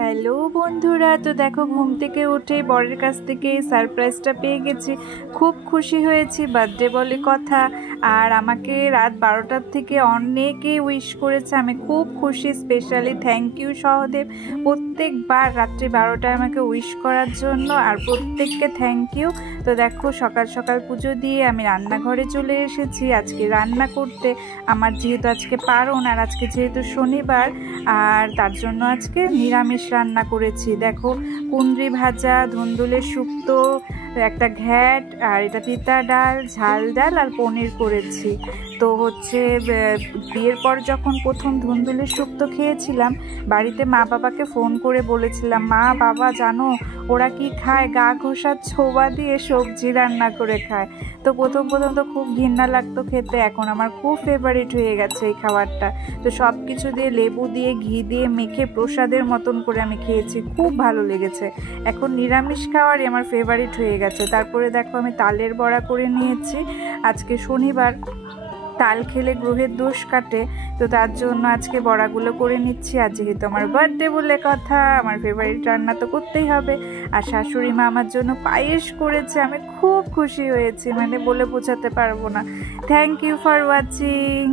Hello বন্ধুরা, তো দেখো ঘুম থেকে উঠে বরের কাছ থেকে সারপ্রাইজটা পেয়ে গেছি। খুব খুশি হয়েছি, বার্থডে বলে কথা। আর আমাকে রাত 12টার থেকে অনেকে উইশ করেছে, আমি খুব খুশি। স্পেশালি থ্যাংক ইউ সহদেব, প্রত্যেকবার রাত্রি 12টায় আমাকে উইশ করার জন্য, আর প্রত্যেককে থ্যাংক ইউ। তো দেখো সকাল সকাল পুজো দিয়ে আমি রান্নাঘরে চলে এসেছি আজকে রান্না করতে। আমার যেহেতু আজকে পারণ, আর আজকে যেহেতু শনিবার, আর তার জন্য আজকে নিরামিষ রান্না করেছি। দেখো কুঁদরি ভাজা, ধুন্দুলের শুক্তো, একটা ঘ্যাট, আর এটা তিতা ডাল, ঝাল ডাল আর পনির করেছি। তো হচ্ছে বিয়ের পর যখন প্রথম ধুন্দুলের শুক্তো খেয়েছিলাম, বাড়িতে মা বাবাকে ফোন করে বলেছিলাম, মা বাবা জানো ওরা কি খায়, গা ঘষা ছোবা দিয়ে সবজি রান্না করে খায়। তো প্রথম তো খুব ঘৃণা লাগতো খেতে, এখন আমার খুব ফেভারিট হয়ে গেছে এই খাবারটা। তো সব কিছু দিয়ে, লেবু দিয়ে, ঘি দিয়ে মেখে প্রসাদের মতন করে আমি খেয়েছি, খুব ভালো লেগেছে। এখন নিরামিষ খাওয়ারই আমার ফেভারিট হয়ে গেছে। তারপরে দেখো আমি তালের বড়া করে নিয়েছি। আজকে শনিবার, তাল খেলে গ্রহের দোষ কাটে, তো তার জন্য আজকে বড়াগুলো করে নিচ্ছি। আর যেহেতু আমার বার্থডে বলে কথা, আমার ফেভারিট রান্না তো করতেই হবে। আর শাশুড়ি মা আমার জন্য পায়েস করেছে, আমি খুব খুশি হয়েছি, মানে বলে বোঝাতে পারবো না। Thank you for watching.